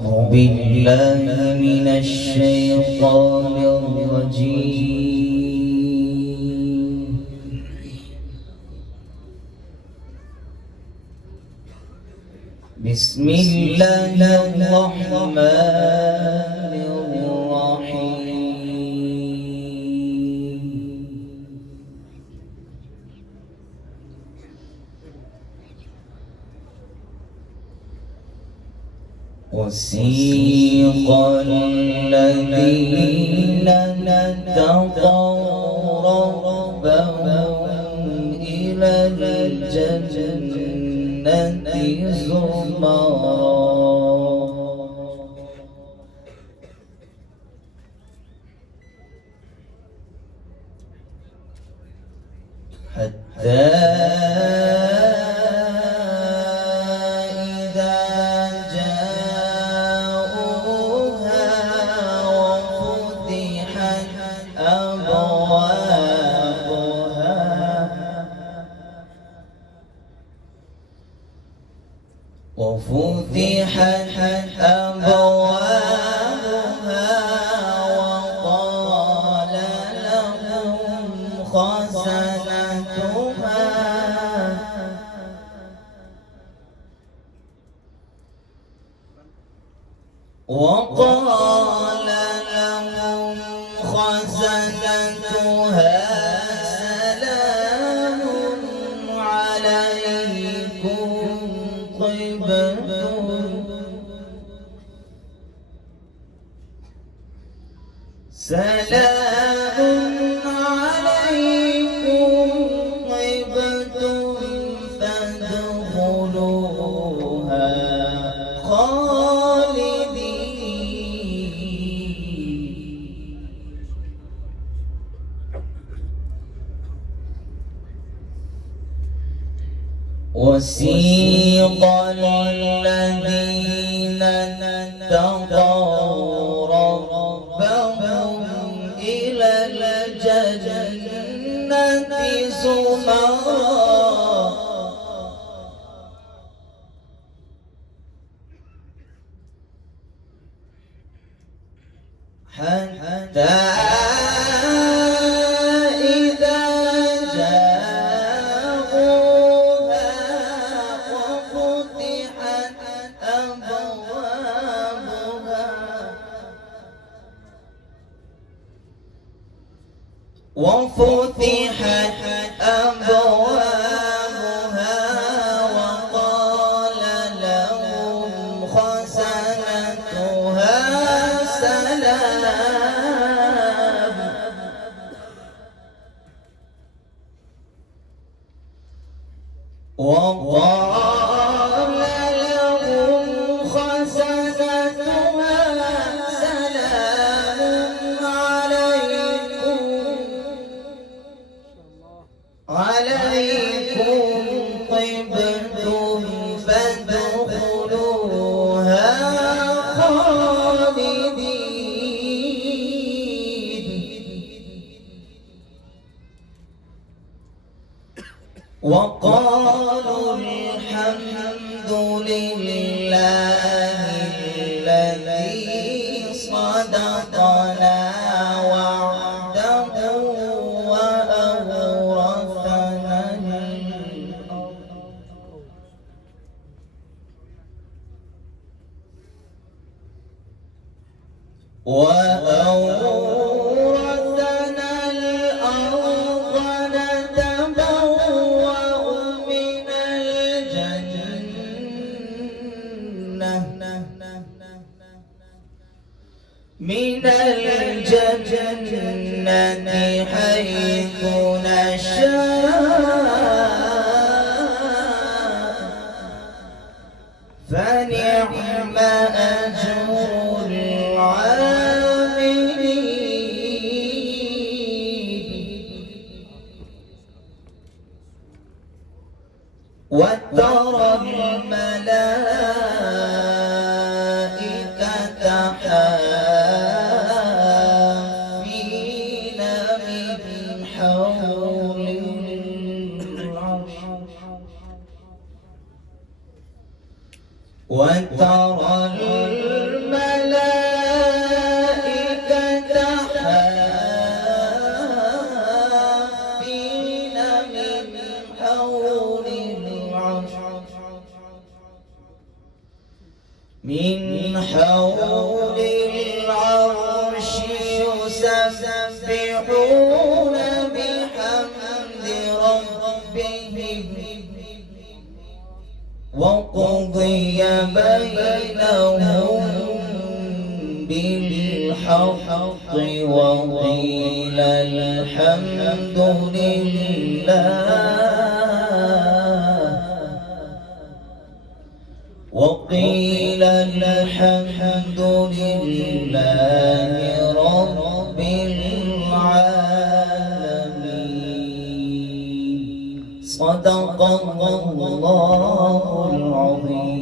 أعوذ بالله من الشيطان الرجيم. بسم الله الرحمن الرحيم. وسيق الذين اتقوا ربهم إلى الجنة زمرا حتى وفتحت أبوابها وقال لهم خزنتها سلام عليكم طبتم سلام عليكم طبتم فادخلوها خالدين. وسيق الذين اتقوا ربهم إلى الجنة زمرا حتى وفتحت أبوابها وقال لهم خزنتها سلام وقال لهم خزنتها عليكم طبتم فادخلوها خالدين. وقالوا الحمد لله الذي صدقنا وأورثنا الأرض نتبوأ من الجنة حيث نشاء فنعم أجر وترى الملائكة حافين من حول العرش وترى من حول العرش يسبحون بحمد ربهم وقضي بينهم بالحق وقيل الحمد لله وقيل الحمد لله رب العالمين. صدق الله العظيم.